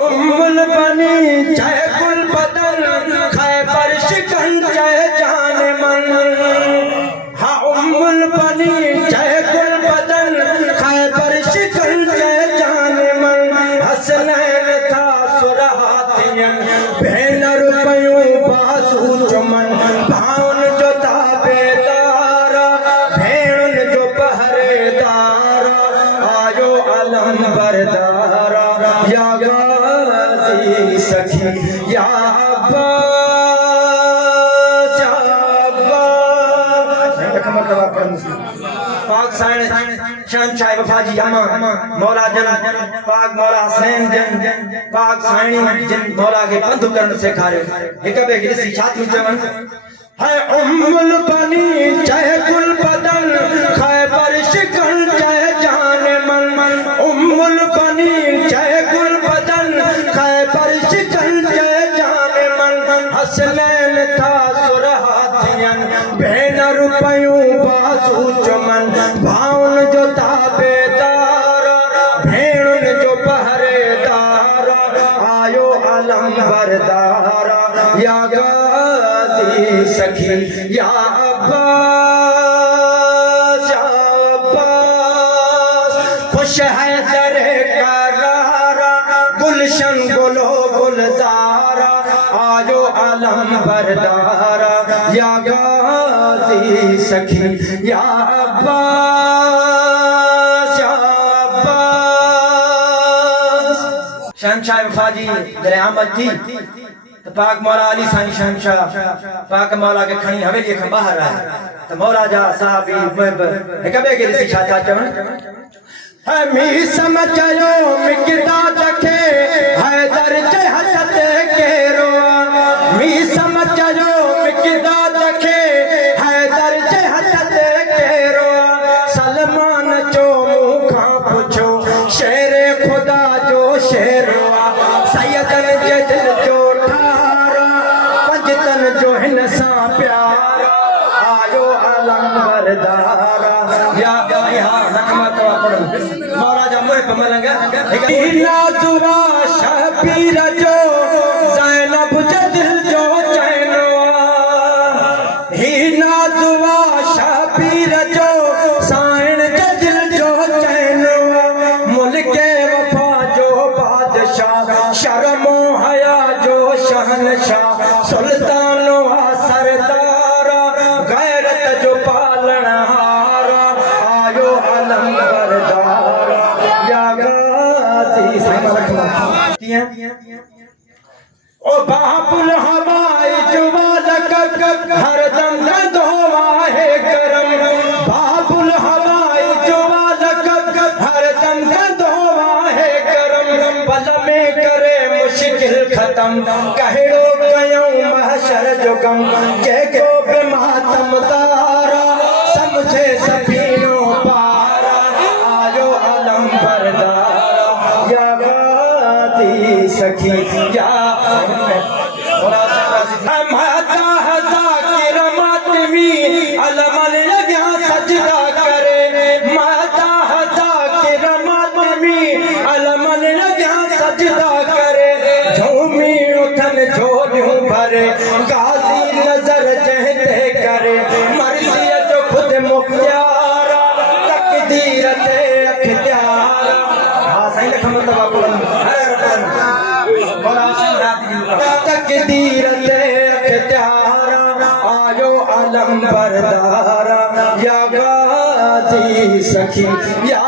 उम्मुल बनी चाहे कुल बदल खैबर शिकन चाहे जान मन। हाँ उम्मुल बनी चाहे कुल बदल खैबर शिकन चाहे जान मन। हसनैन था सुरहातियन भेन रुपयों बासु चमन। भावन जो ताबेदार भेन जो पहरेदार आयो अलम बरदार या सखी या पाक शहंशाह वफा जी अम्मा मौला जन पाक मौला हसनैन जन पाक साईं जन मौला के पंध करण सेखारे हिक बे खे ॾिसी छा थी चवनि है उम्मुल बनी चाहे कुल बदल खैबर शिकन चाहे जान मन। उम्मुल बनी चाहे कुल बदल खैबर शिकन चाहे जान मन। हसनैन था सुरहातियन भेन रुपयों बासु चमन। भावन जो ताबेदार भेण जो पहरेदार आयो अलम बरदार या सखी या अब्बास या अब्बास। खुश है दरे करारा गुलशन गुलो गुलजारा आयो अलम बरदारा या गाजी सखी या अब्बास या अब्बास। शहंशाह वफा जी जरे आमद थी तो पाक मौला अली साईं शहंशाह पाक मौला के खणी हवेली खां बाहर आया तो मौला जा साहबी मुहिब हिक ॿिए खे ॾिसी छा था चवनि है मी समझयो मिक़दाद खे हैदर जे हथ ते केरो। मी समझयो मिक़दाद खे हैदर जे हथ ते केरो। सलमान जो मुंह खां पुछो शेर खुदा जो शेरो सैयदन जे दिल जो जो हिन सां प्यार आयो अलम बरदारा या नकमत मौला जा मुहिब मलंग नाज़ुरा शबीर जो ज़ैनब जे दिल जो चैनवा। ही नाज़ुरा शबीर जो साईं जे दिल जो चैनवा। मुल्के वफा जो बादशाह शर्मो हया जो शहनशाह सुल्तान सरदार गैरत जो पालनहार आयो अलम बरदार या गाजी। ओ बाबुल हवाई जुवाल हर दम न धोवाहे करम। बाबुल हवाई जुवाल हर दम न धोवाहे करम। पल में करे मुश्किल खत्म कहिड़ो कयूं महशर जो गम। के बे मातम तारा समझे सफीनो पारा आयो अलम बरदारा या गाजी सखी या माता हज़ा की रमातमी अलमन लॻिया सजदा करे। माता हज़ा की रमातमी अलमन लॻिया सजदा करे। झूमी उठन झोलियूं भरे गाज़ी नज़र जंहिं ते करे। मर्ज़ीअ जो ख़ुदि मुख्तियारा तक़दीर ते अख्तियार। हा साईं लख मरतबा बुलंद तक़दीर ते अख्तियार आयो अलम बरदार या गाज़ी सखी या